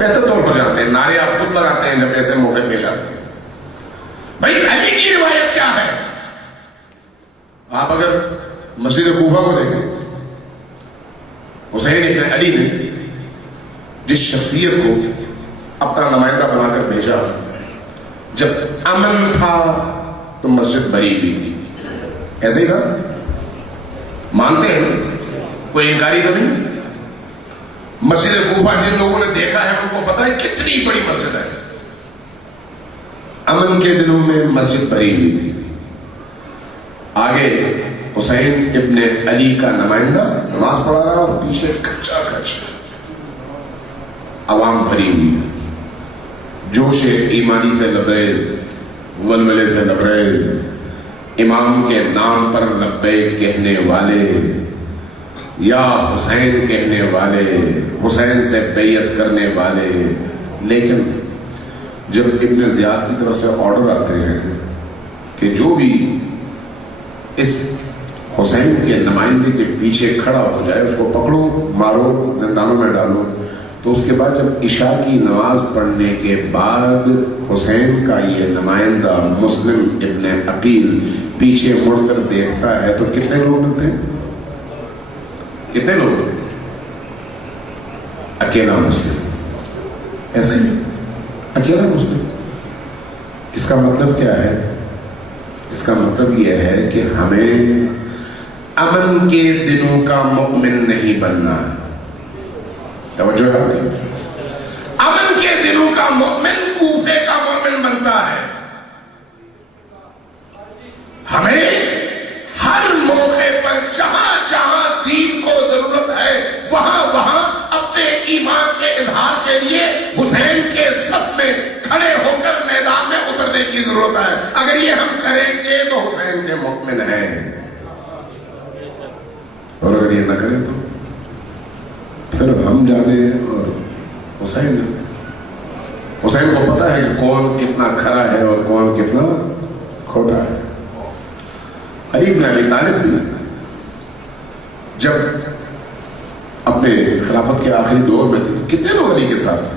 بہتر طور پر جانتے ہیں، نعرے آپ خود لگاتے ہیں جب ایسے موقع پیش آتے ہیں. بھائی علی کی روایت کیا ہے؟ آپ اگر مسجد کوفہ کو دیکھیں، حسین ابن علی نے جس شخصیت کو اپنا نمائندہ بنا کر بھیجا، جب امن تھا تو مسجد بری ہوئی تھی. ایسے ہی تھا، مانتے ہیں، کوئی انکاری تو نہیں. مسجد کوفہ جن لوگوں نے دیکھا ہے ان کو پتا ہے کتنی بڑی مسجد ہے. امن کے دنوں میں مسجد بری ہوئی تھی. آگے حسین ابن علی کا نمائندہ نماز پڑھا رہا اور پیچھے کچا کچ عوام بھری ہوئی ہے، جوش ایمانی سے لبریز، ولولے سے لبریز، امام کے نام پر لبیک کہنے والے، یا حسین کہنے والے، حسین سے بیعت کرنے والے. لیکن جب ابن زیاد کی طرف سے آرڈر آتے ہیں کہ جو بھی اس حسین کے نمائندے کے پیچھے کھڑا ہو جائے اس کو پکڑو، مارو، زندانوں میں ڈالو، تو اس کے بعد جب عشاء کی نماز پڑھنے کے بعد حسین کا یہ نمائندہ مسلم ابن عقیل پیچھے مڑ کر دیکھتا ہے تو کتنے لوگ ملتے ہیں؟ کتنے لوگ؟ اکیلا مسلم. ایسے ہی اکیلا مسلم. اس کا مطلب کیا ہے؟ اس کا مطلب یہ ہے کہ ہمیں امن کے دنوں کا مؤمن نہیں بننا. توجہ ہے؟ امن کے دنوں کا مؤمن کوفے کا مؤمن بنتا ہے. ہمیں ہر موقع پر جہاں جہاں دین کو ضرورت ہے وہاں وہاں اپنے ایمان کے اظہار کے لیے حسین کے صف میں کھڑے ہو کر میدان میں اترنے کی ضرورت ہے. اگر یہ ہم کریں گے تو حسین کے مؤمن ہیں، اور اگر یہ نہ کریں تو پھر ہم جانے اور حسین کو پتا ہے کہ کون کتنا کھرا ہے اور کون کتنا کھوٹا ہے. علی بن ابی طالب بھی جب اپنے خلافت کے آخری دور میں تھے کتنے لوگ علی کے ساتھ تھے؟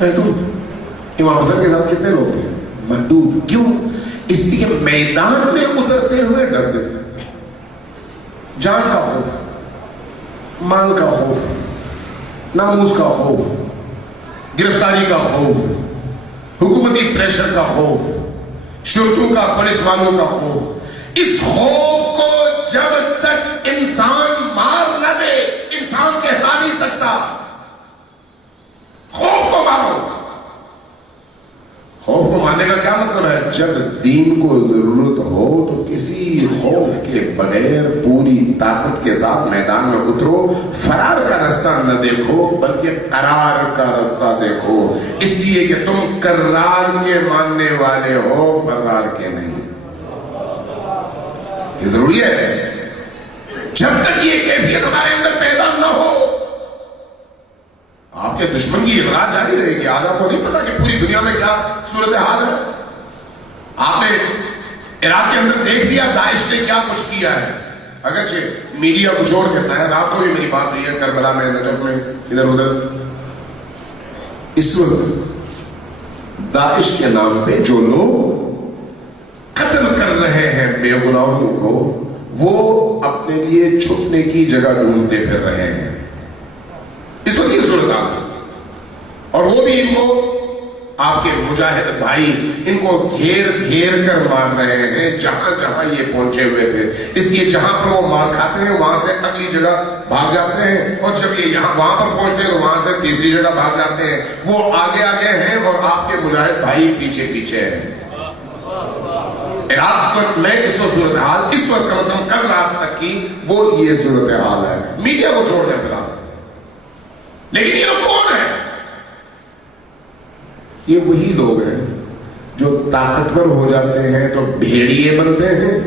محدود. امام حسن کے ساتھ کتنے لوگ تھے؟ محدود. کیوں؟ اس لیے میدان میں اترتے ہوئے ڈرتے تھے. جان کا خوف، مال کا خوف، ناموس کا خوف، گرفتاری کا خوف، حکومتی پریشر کا خوف، شرطوں کا، پولیس والوں کا خوف. اس خوف کو جب تک انسان مار نہ دے انسان کہلا نہیں سکتا. خوف کو مارو. خوف کو مارنے کا کیا مطلب ہے؟ جب دین کو ضرورت ہو تو کسی خوف کے بغیر پوری طاقت کے ساتھ میدان میں اترو. فرار کا راستہ نہ دیکھو بلکہ قرار کا راستہ دیکھو، اس لیے کہ تم قرار کے ماننے والے ہو، فرار کے نہیں. یہ ضروری ہے. جب تک یہ کیفیت ہمارے اندر پیدا نہ ہو آپ کے دشمن کی اغراض جاری رہے گی. آج آپ کو نہیں پتا کہ پوری دنیا میں کیا صورتحال ہے. آپ نے عراق کے اندر دیکھ لیا داعش نے کیا کچھ کیا ہے. اگرچہ میڈیا کچھ اور کہتا ہے، رات کو بھی میری بات ہوئی ہے کربلا میں، نجف میں، ادھر ادھر. اس وقت داعش کے نام پہ جو لوگ قتل کر رہے ہیں بے گناہوں کو، وہ اپنے لیے چھپنے کی جگہ ڈھونڈتے پھر رہے ہیں. اس وقت یہ صورتحال ہے. اور وہ بھی ان کو آپ کے مجاہد بھائی ان کو گھیر گھیر کر مار رہے ہیں جہاں جہاں یہ پہنچے ہوئے تھے. اس لیے جہاں پر وہ مار کھاتے ہیں وہاں سے اگلی جگہ بھاگ جاتے ہیں، اور جب یہ یہاں وہاں پر پہنچتے ہیں تو وہاں سے تیسری جگہ بھاگ جاتے ہیں. وہ آگے آگے ہیں اور آپ کے مجاہد بھائی پیچھے پیچھے ہیں. عراق میں اس وقت صورتحال، اس وقت کم از کم کل رات تک کی وہ یہ صورتحال ہے. میڈیا کو چھوڑ دیں فی الحال. لیکن یہ لوگ کون ہیں؟ یہ وہی لوگ ہیں جو طاقتور ہو جاتے ہیں تو بھیڑیے بنتے ہیں،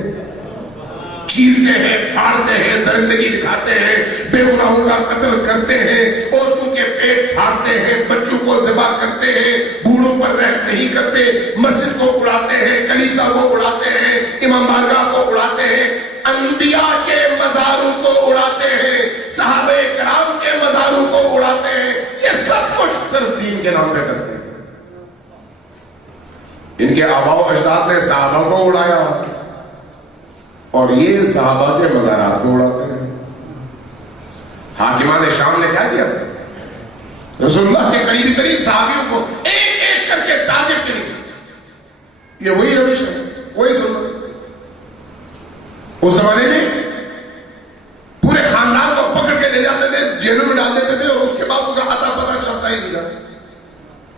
چیرتے ہیں، پھاڑتے ہیں، درندگی دکھاتے ہیں، بے گناہوں کا قتل کرتے ہیں، عورتوں کے پیٹ پھاڑتے ہیں، بچوں کو ذبح کرتے ہیں، بوڑھوں پر رحم نہیں کرتے، مسجد کو اڑاتے ہیں، کلیسا کو اڑاتے ہیں، امام بارگاہ کو اڑاتے ہیں، انبیاء کے مزاروں کو اڑاتے ہیں، صحابہ کرام کے مزاروں کو اڑاتے ہیں. یہ سب کچھ صرف دین کے نام پہ کرتے ہیں. ان کے آباء و اجداد نے صحابہ کو اڑایا اور یہ صحابہ کے مزارات کو اڑاتے ہیں. حاکمان شام نے کیا کیا؟ رسول اللہ کے قریبی قریب صحابیوں کو ایک ایک کر کے ٹارگٹ کریں. یہ وہی روش ہے, وہی سنت. اس زمانے میں پورے خاندان کو پکڑ کے لے جاتے تھے, جیلوں میں ڈال دیتے تھے, اور اس کے بعد ان کا اتا پتا چلتا ہی نہیں تھا.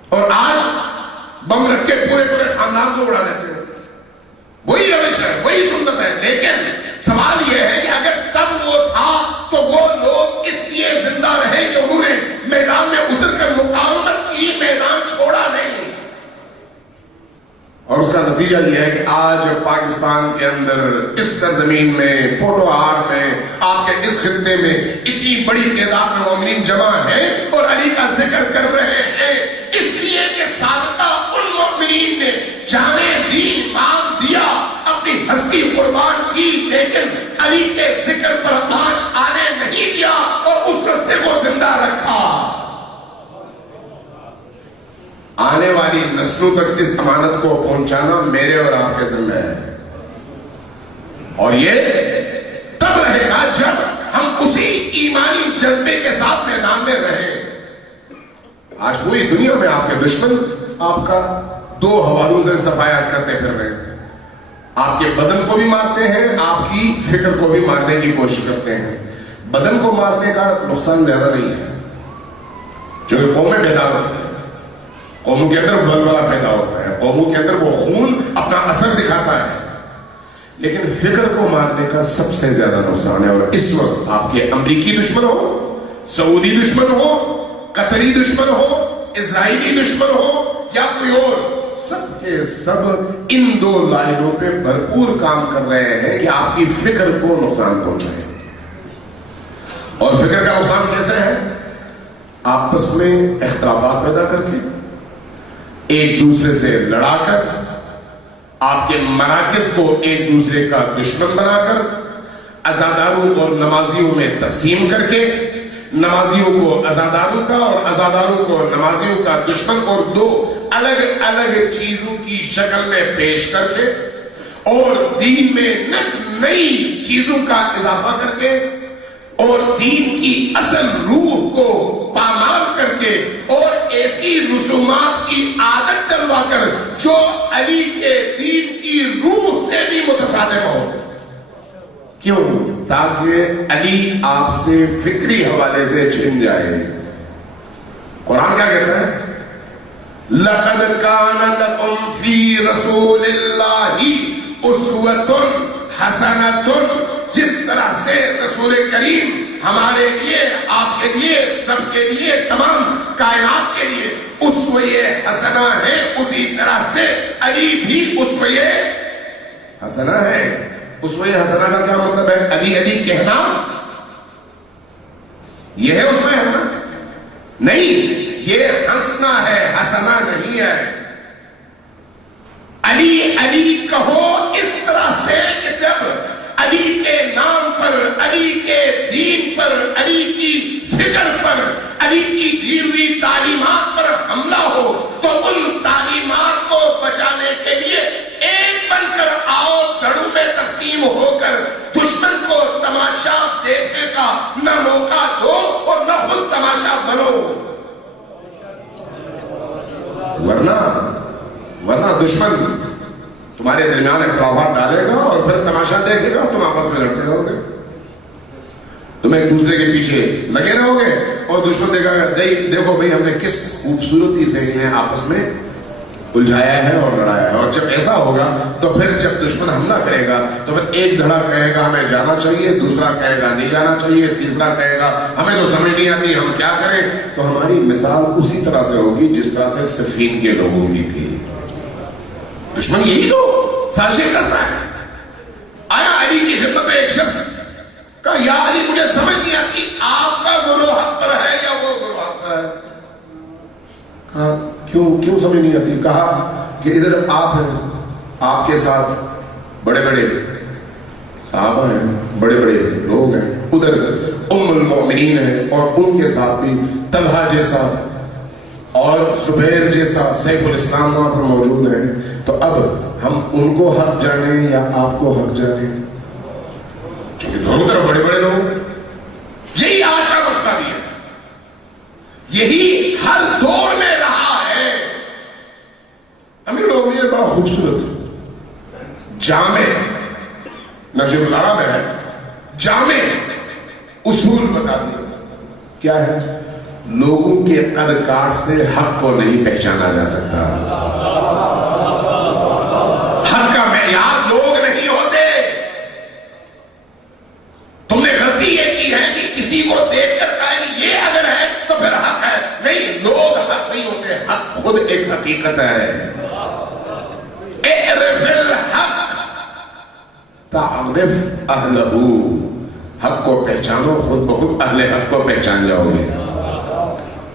اور آج بم رکھ کے پورے خاندان کو اڑا دیتے ہیں. وہی روش ہے, وہی سنت ہے. لیکن سوال یہ ہے کہ اگر تب وہ تھا تو وہ لوگ اس لیے زندہ رہے کہ انہوں نے میدان میں اتر کر مقاومت کی, میدان چھوڑا نہیں. اور اس کا نتیجہ یہ ہے کہ آج پاکستان کے اندر, اس سرزمین میں, پوٹوہار میں, آپ کے اس خطے میں اتنی بڑی تعداد میں مومنین جمع ہیں اور علی کا ذکر کر رہے ہیں, اس لیے کہ سابقہ ان مومنین نے جانے دی, مال دیا, اپنی ہستی قربان کی, لیکن علی کے ذکر پر آج آنے نہیں دیا اور اس رستے کو زندہ رکھا. آنے والی نسلوں تک اس امانت کو پہنچانا میرے اور آپ کے ذمہ ہے, اور یہ تب رہے گا جب ہم اسی ایمانی جذبے کے ساتھ میدان میں رہیں. آج پوری دنیا میں آپ کے دشمن آپ کا دو حوالوں سے صفایا کرتے پھر رہے ہیں. آپ کے بدن کو بھی مارتے ہیں, آپ کی فکر کو بھی مارنے کی کوشش کرتے ہیں. بدن کو مارنے کا نقصان زیادہ نہیں ہے, جو کہ قومیں بیدار ہوتی ہیں, قوموں کے اندر ولولہ پیدا ہوتا ہے, قوموں کے اندر وہ خون اپنا اثر دکھاتا ہے. لیکن فکر کو مارنے کا سب سے زیادہ نقصان ہے. اور اس وقت آپ کے امریکی دشمن ہو, سعودی دشمن ہو, قطری دشمن ہو, اسرائیلی دشمن ہو یا کوئی اور, سب کے سب ان دو لائنوں پہ بھرپور کام کر رہے ہیں کہ آپ کی فکر کو نقصان پہنچائے. اور فکر کا نقصان کیسے ہے؟ آپس میں اختلافات پیدا کر کے, ایک دوسرے سے لڑا کر, آپ کے مراکز کو ایک دوسرے کا دشمن بنا کر, عزاداروں اور نمازیوں میں تقسیم کر کے, نمازیوں کو عزاداروں کا اور عزاداروں کو نمازیوں کا دشمن, اور دو الگ الگ چیزوں کی شکل میں پیش کر کے, اور دین میں نئی چیزوں کا اضافہ کر کے, اور دین کی اصل روح کو پامال کر کے, اور ایسی رسومات کی عادت ڈلوا کر جو علی کے دین کی روح سے بھی متصادم ہو. کیوں؟ تاکہ علی آپ سے فکری حوالے سے چھن جائے. قرآن کیا کہتا ہے؟ لَقَدْ كَانَ لَكُمْ فِي رَسُولِ اللَّهِ أُسْوَةٌ حَسَنَةٌ. جس طرح سے رسول کریم ہمارے لیے, آپ کے لیے, سب کے لیے, تمام کائنات کے لیے اسوہ حسنہ ہے, اسی طرح سے علی بھی اسوہ حسنہ ہے. اسوہ حسنہ کا کیا مطلب ہے؟ علی علی کہنا یہ ہے اسوہ حسنہ؟ نہیں, یہ حسنہ ہے, حسنہ نہیں ہے. علی علی کہو اس طرح سے کہ جب علی کے نام پر, علی کے دین پر, علی کی فکر پر, علی کی دی ہوئی تعلیمات پر حملہ ہو تو ان تعلیمات کو بچانے کے لیے ایک بن کر آؤ, دھڑوں میں تقسیم ہو کر دشمن کو تماشا دیکھنے کا نہ موقع دو اور نہ خود تماشا بنو. ورنہ دشمن تمہارے درمیان اختلافات ڈالے گا اور پھر تماشا دیکھے گا, تم آپس میں لڑتے رہو گے, تم ایک دوسرے کے پیچھے لگے رہو گے, اور دشمن دیکھا گا دیکھو بھئی ہم نے کس خوبصورتی سے انہیں آپس میں الجھایا ہے اور لڑایا ہے. اور جب ایسا ہوگا تو پھر جب دشمن حملہ کرے گا تو پھر ایک دھڑا کہے گا ہمیں جانا چاہیے, دوسرا کہے گا نہیں جانا چاہیے, تیسرا کہے گا ہمیں تو سمجھ نہیں آتی ہم کیا کریں. تو ہماری مثال اسی طرح سے ہوگی جس طرح سے صفین کے لوگوں کی تھی. دشمن یہی تو سازشیں کرتا ہے. آیا علی کی خدمت میں ایک شخص کہا یا علی مجھے سمجھ نہیں آتی آپ کا گروہ حق پر ہے یا وہ گروہ حق پر ہے. کہا کیوں سمجھ نہیں آتی؟ کہا کہ ادھر آپ ہیں, آپ کے ساتھ بڑے بڑے صحابہ ہیں, بڑے بڑے لوگ ہیں, ادھر ام المؤمنین ہیں اور ان کے ساتھ بھی طلحہ جیسا زبیر جیسا سیف الاسلام وہاں پر موجود ہیں، تو اب ہم ان کو حق جانیں یا آپ کو حق جانیں؟ چونکہ دونوں طرف بڑے بڑے لوگ، یہی آج کا مسئلہ بھی ہے، یہی ہر دور میں رہا ہے۔ امیر لوگ یہ بڑا خوبصورت جامع نجم العرب میں ہے، جامع اصول بتا دیا۔ کیا ہے؟ لوگوں کے قد کاٹ سے حق کو نہیں پہچانا جا سکتا۔ حق کا معیار لوگ نہیں ہوتے۔ تم نے غلطی یہ کی ہے کہ کسی کو دیکھ کر کہا کہ یہ اگر ہے تو پھر حق ہے۔ نہیں، لوگ حق نہیں ہوتے، حق خود ایک حقیقت ہے۔ اعرف الحق تعرف اہلہ، حق کو پہچانو، خود بخود اہل حق کو پہچان جاؤ گے۔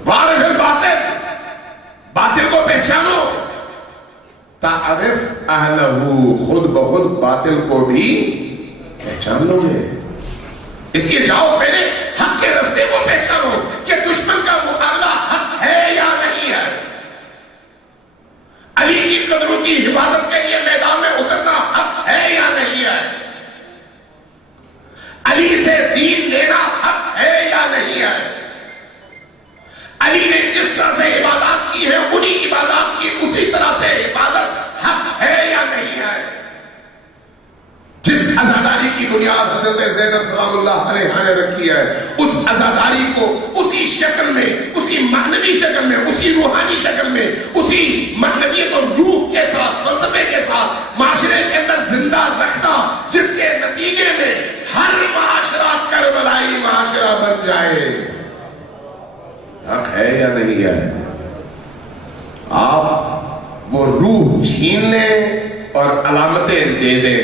وعرف الباطل، باطل کو پہچانو، تعرف اہلہ، خود بخود باطل کو بھی پہچان لو گے۔ اس کے جاؤ پہلے حق کے رستے کو پہچانو کہ دشمن کا مقابلہ حق ہے یا نہیں ہے۔ علی کی قدروں کی حفاظت کے لیے میدان میں اترنا حق ہے یا نہیں ہے؟ علی سے دین لینا حق ہے یا نہیں ہے؟ علی نے جس طرح سے عبادات کی ہے انہی عبادات کی اسی طرح سے حفاظت حق ہے یا نہیں ہے؟ جس عزاداری کی بنیاد حضرت زینب سلام اللہ علیہا نے رکھی ہے، اس عزاداری کو اسی شکل میں، اسی معنوی شکل میں، اسی روحانی شکل میں، اسی معنویت اور روح کے ساتھ، فلسفے کے ساتھ معاشرے کے اندر زندہ رکھنا، جس کے نتیجے میں ہر معاشرہ کربلائی معاشرہ بن جائے۔ حق ہے یا نہیں ہے؟ آپ وہ روح چھین لیں اور علامتیں دے دیں۔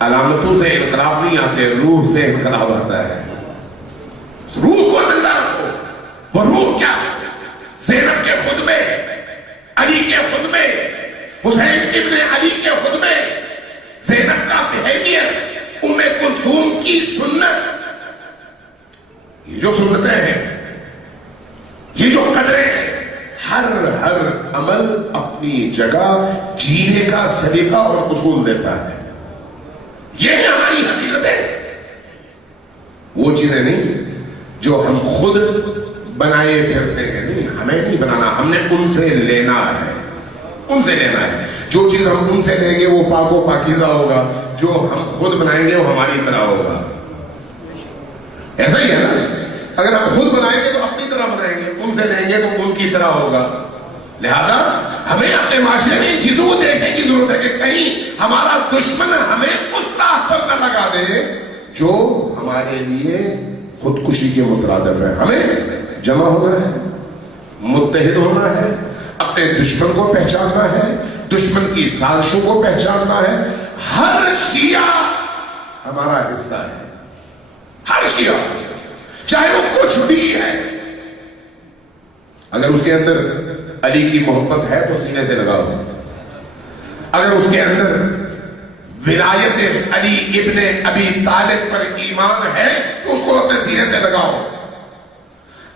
علامتوں سے انقلاب نہیں آتے، روح سے انقلاب آتا ہے۔ روح کو زندہ رکھو۔ وہ روح کیا؟ زینب کے خطبے، علی کے خطبے، حسین ابن علی کے خطبے، زینب کا بہیویئر، ام کلثوم کی سنت، یہ جو سنتیں ہیں، یہ جو قدریں ہیں، ہر عمل اپنی جگہ جینے کا سلیقہ اور اصول دیتا ہے۔ یہ ہے ہماری حقیقتیں، وہ چیزیں نہیں جو ہم خود بنائے پھرتے ہیں۔ نہیں، ہمیں نہیں بنانا، ہم نے ان سے لینا ہے، ان سے لینا ہے۔ جو چیز ہم ان سے لیں گے وہ پاک و پاکیزہ ہوگا، جو ہم خود بنائیں گے وہ ہماری طرح ہوگا۔ ایسا ہی ہے نا، اگر ہم خود بنائیں گے تو اپنی طرح بنائیں گے، ان سے لیں گے تو ان کی طرح ہوگا۔ لہذا ہمیں اپنے معاشرے میں ان چیزوں کو دیکھنے کی ضرورت ہے کہ کہیں ہمارا دشمن ہمیں اس راہ پر نہ لگا دے جو ہمارے لیے خودکشی کے مترادف ہے۔ ہمیں جمع ہونا ہے، متحد ہونا ہے، اپنے دشمن کو پہچاننا ہے، دشمن کی سازشوں کو پہچاننا ہے۔ ہر شیعہ ہمارا حصہ ہے، ہر شیعہ، چاہے وہ کچھ بھی ہے۔ اگر اس کے اندر علی کی محبت ہے تو سینے سے لگاؤ، اگر اس کے اندر ولایت علی ابن ابی طالب پر ایمان ہے تو اس کو اپنے سینے سے لگاؤ،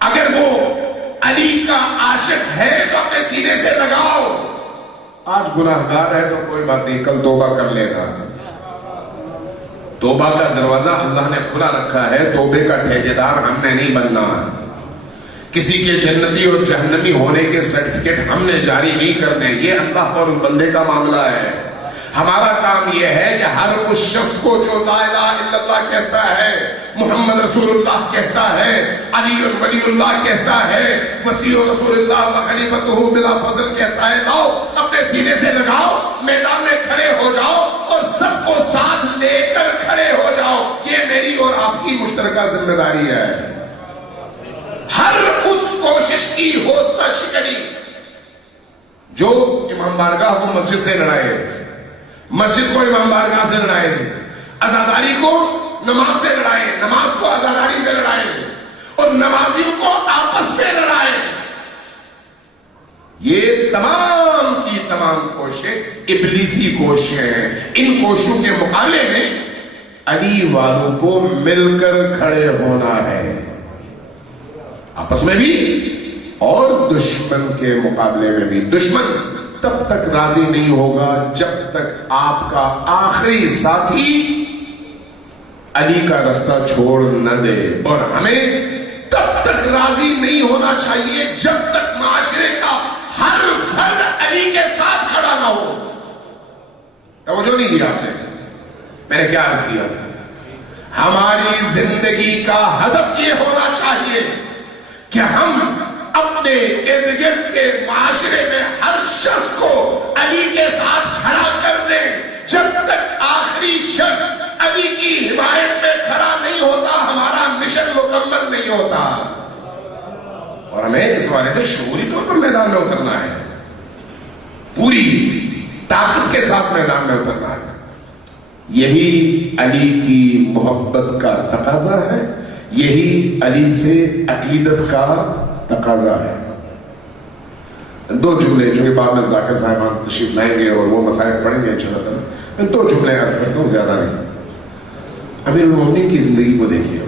اگر وہ علی کا عاشق ہے تو اپنے سینے سے لگاؤ۔ آج گناہگار ہے تو کوئی بات نہیں، کل توبہ کر لے گا۔ توبہ کا دروازہ اللہ نے کھلا رکھا ہے، توبے کا ٹھیکیدار ہم نے نہیں بننا۔ کسی کے جنتی اور جہنمی ہونے کے سرٹیفکیٹ ہم نے جاری نہیں کرنے، یہ اللہ اور بندے کا معاملہ ہے۔ ہمارا کام یہ ہے کہ ہر اس شخص کو جو لا الہ الا اللہ کہتا ہے، محمد رسول اللہ کہتا ہے، علی ولی اللہ کہتا ہے، مسیح رسول اللہ و خلیفتہ بلا فضل کہتا ہے، لاؤ اپنے سینے سے لگاؤ، میدان میں کھڑے ہو جاؤ اور سب کو ساتھ لے کر کھڑے ہو جاؤ۔ یہ میری اور آپ کی مشترکہ ذمہ داری ہے۔ ہر اس کوشش کی حوصلہ شکنی جو امام بارگاہ کو مسجد سے لڑائے، مسجد کو امام بارگاہ سے لڑائے، عزاداری کو نماز سے لڑائے، نماز کو عزاداری سے لڑائے، اور نمازیوں کو آپس میں لڑائے، یہ تمام کی تمام کوششیں ابلیسی کوششیں ہیں۔ ان کوششوں کے مقابلے میں علی والوں کو مل کر کھڑے ہونا ہے، آپس میں بھی اور دشمن کے مقابلے میں بھی دشمن تب تک راضی نہیں ہوگا جب تک آپ کا آخری ساتھی علی کا رستہ چھوڑ نہ دے، اور ہمیں تب تک راضی نہیں ہونا چاہیے جب تک معاشرے کا ہر فرد علی کے ساتھ کھڑا نہ ہو۔ توجہ نہیں دیا آپ نے، میں نے کیا عرض کیا؟ ہماری زندگی کا ہدف یہ ہونا چاہیے کہ ہم اپنے ارد گرد کے معاشرے میں ہر شخص کو علی کے ساتھ کھڑا کر دیں۔ جب تک آخری شخص علی کی حمایت میں کھڑا نہیں ہوتا ہمارا مشن مکمل نہیں ہوتا، اور ہمیں اس حوالے سے شعوری طور پر میدان میں اترنا ہے، پوری طاقت کے ساتھ میدان میں اترنا ہے۔ یہی علی کی محبت کا تقاضا ہے، یہی علی سے عقیدت کا تقاضا ہے۔ دو جملے چونکہ بعد میں ذاکر صاحبان تشریف لائیں گے اور وہ مسائل پڑھیں گے انشاءاللہ، میں دو جملے عرض کرتا ہوں، زیادہ نہیں۔ امیر المومنین کی زندگی کو دیکھیے،